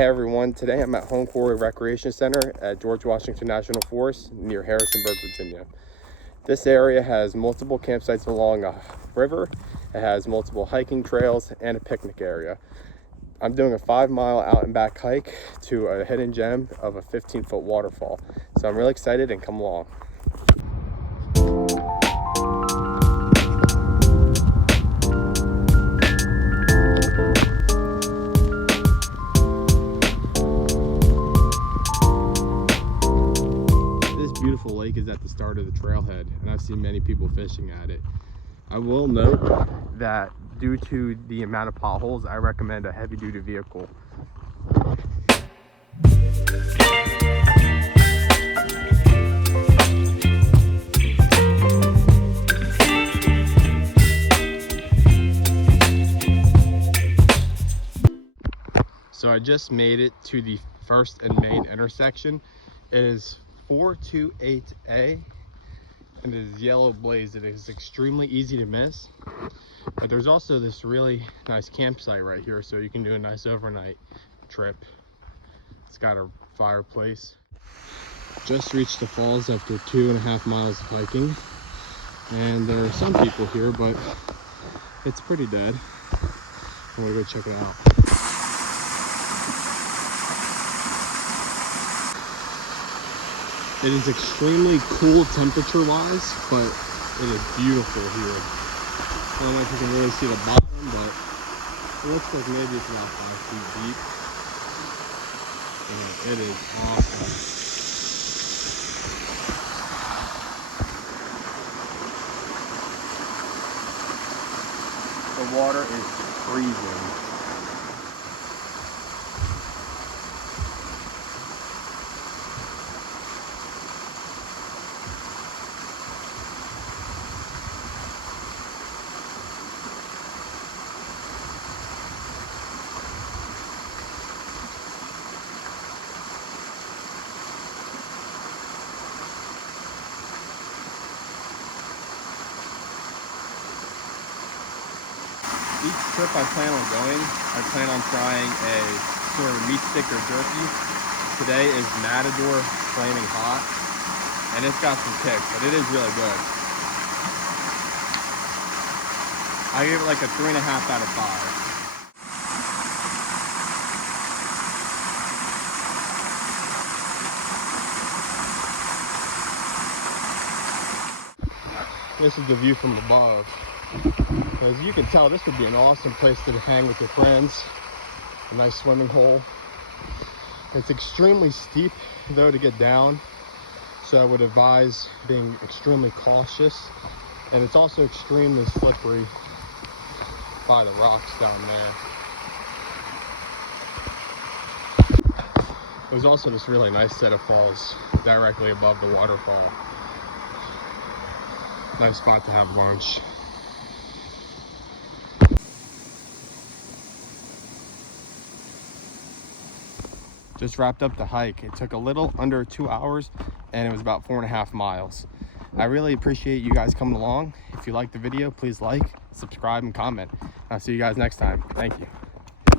Hey everyone, today I'm at Hone Quarry Recreation Center at George Washington National Forest near Harrisonburg, Virginia. This area has multiple campsites along a river, it has multiple hiking trails, and a picnic area. I'm doing a 5-mile out and back hike to a hidden gem of a 15-foot waterfall. So I'm really excited, and come along. Beautiful lake is at the start of the trailhead, and I've seen many people fishing at it. I will note that due to the amount of potholes, I recommend a heavy-duty vehicle. So I just made it to the first and main intersection. It is 428A, and it is yellow blaze. It is extremely easy to miss, but there's also this really nice campsite right here, so you can do a nice overnight trip. It's got a fireplace. Just reached the falls after 2.5 miles of hiking, and there are some people here, but it's pretty dead. I'm gonna go check it out. It is extremely cool temperature-wise, but it is beautiful here. I don't know if you can really see the bottom, but it looks like maybe it's about 5 feet deep. And it is awesome. The water is freezing. Each trip I plan on going, I plan on trying a sort of meat stick or jerky. Today is Matador Flaming Hot, and it's got some kick, but it is really good. I give it like a 3.5 out of 5. This is the view from above. As you can tell, this would be an awesome place to hang with your friends. A nice swimming hole. It's extremely steep though to get down, so I would advise being extremely cautious. And it's also extremely slippery by the rocks down there. There's also this really nice set of falls directly above the waterfall. Nice spot to have lunch. Just wrapped up the hike. It took a little under 2 hours, and it was about 4.5 miles. I really appreciate you guys coming along. If you liked the video, please like, subscribe, and comment. I'll see you guys next time. Thank you.